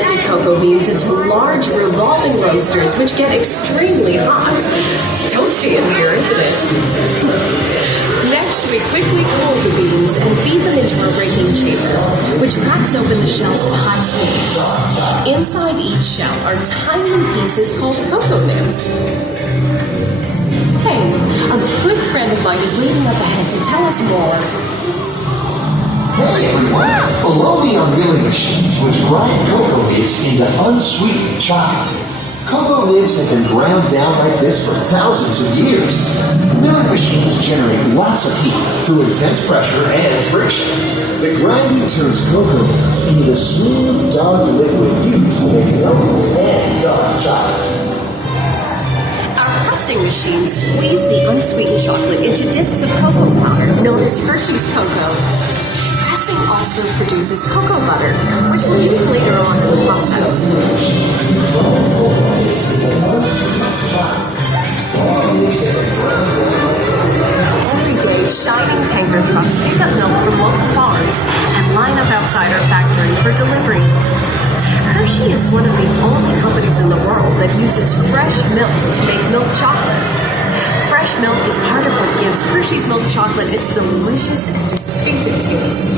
blended cocoa beans into large revolving roasters which get extremely hot. Toasty in here, isn't it? Next, we quickly cool the beans and feed them into a raking chamber, which cracks open the shells of hot steam. Inside each shell are tiny pieces called cocoa nibs. Hey, a good friend of mine is waiting up ahead to tell us more. Hey everyone! Below me are milling machines which grind cocoa nibs into unsweetened chocolate. Cocoa nibs have been ground down like this for thousands of years. Milling machines generate lots of heat through intense pressure and friction. The grinding turns cocoa nibs into the smooth, dark liquid used to make milk and dark chocolate. Machines squeeze the unsweetened chocolate into discs of cocoa powder known as Hershey's cocoa. Pressing also produces cocoa butter, which we'll use later on in the process. Every day, shining tanker trucks pick up milk from local farms and line up outside our factory for delivery. Hershey is one of the only companies in the world that uses fresh milk to make milk chocolate. Fresh milk is part of what gives Hershey's milk chocolate its delicious and distinctive taste.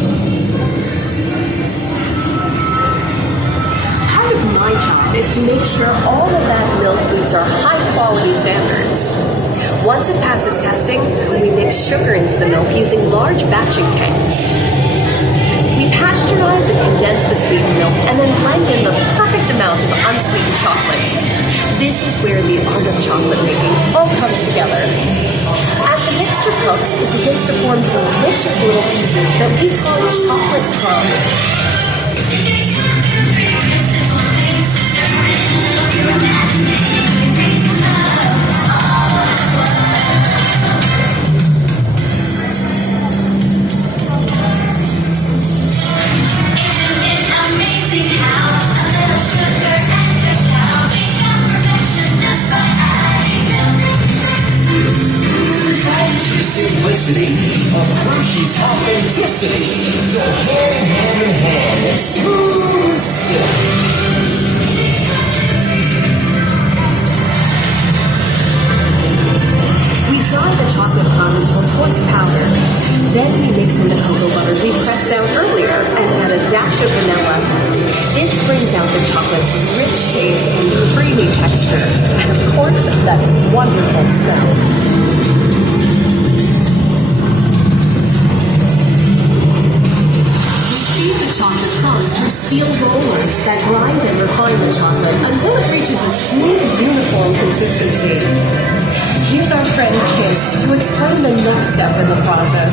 Part of my job is to make sure all of that milk meets our high-quality standards. Once it passes testing, we mix sugar into the milk using large batching tanks. We pasteurize and condense the sweetened milk and then blend in the perfect amount of unsweetened chocolate. This is where the art of chocolate making all comes together. As the mixture cooks, it begins to form delicious little pieces that we call chocolate crumbs. Simplicity of Hershey's authenticity go hand in hand as smooth silk. We dry the chocolate crumb into a coarse powder. Then we mix in the cocoa butter we pressed out earlier and add a dash of vanilla. This brings out the chocolate's rich taste and creamy texture, and of course, that wonderful smell. Chocolate crumb through steel rollers that grind and refine the chocolate until it reaches a smooth, uniform consistency. Here's our friend Kiss to explain the next step in the process.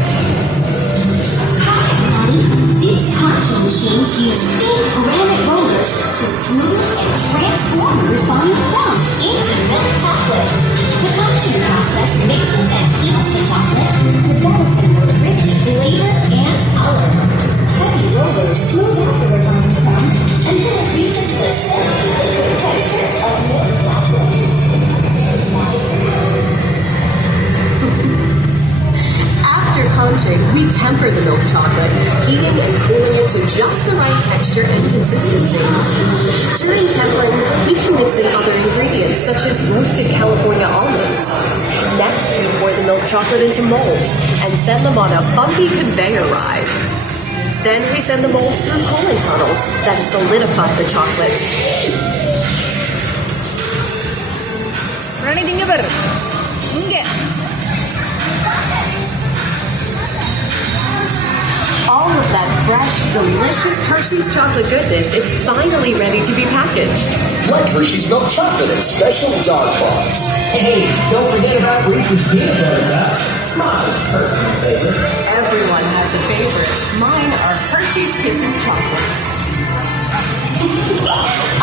Hi everybody! These conching machines use big granite rollers to smooth and transform refined crumbs into milk chocolate. The conching process mixes and heats the chocolate, developing a rich flavor and color. Heavy rollers smooth out the refined crumb until it reaches the silky liquid texture of milk chocolate. After conching, we temper the milk chocolate, heating and cooling it to just the right texture and consistency. During tempering, we can mix in other ingredients such as roasted California almonds. Next, we pour the milk chocolate into molds and send them on a bumpy conveyor ride. Then we send the molds through cooling tunnels that solidify the chocolate. All of that fresh, delicious Hershey's chocolate goodness is finally ready to be packaged. Like Hershey's milk chocolate and special dog bars. Hey, don't forget about Reese's peanut butter cups. My personal favorite. Everyone has a favorite. Mine are Hershey's Kisses chocolate.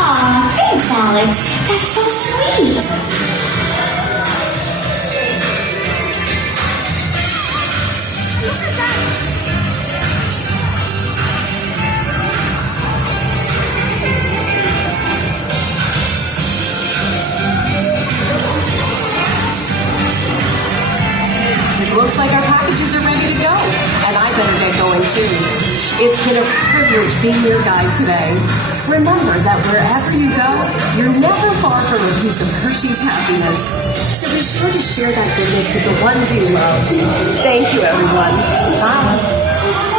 Aw, thanks, Alex. That's so sweet. looks like our packages are ready to go, and I better get going too. It's been a privilege being your guide today. Remember that wherever you go, you're never far from a piece of Hershey's happiness. So be sure to share that goodness with the ones you love. Thank you, everyone. Bye.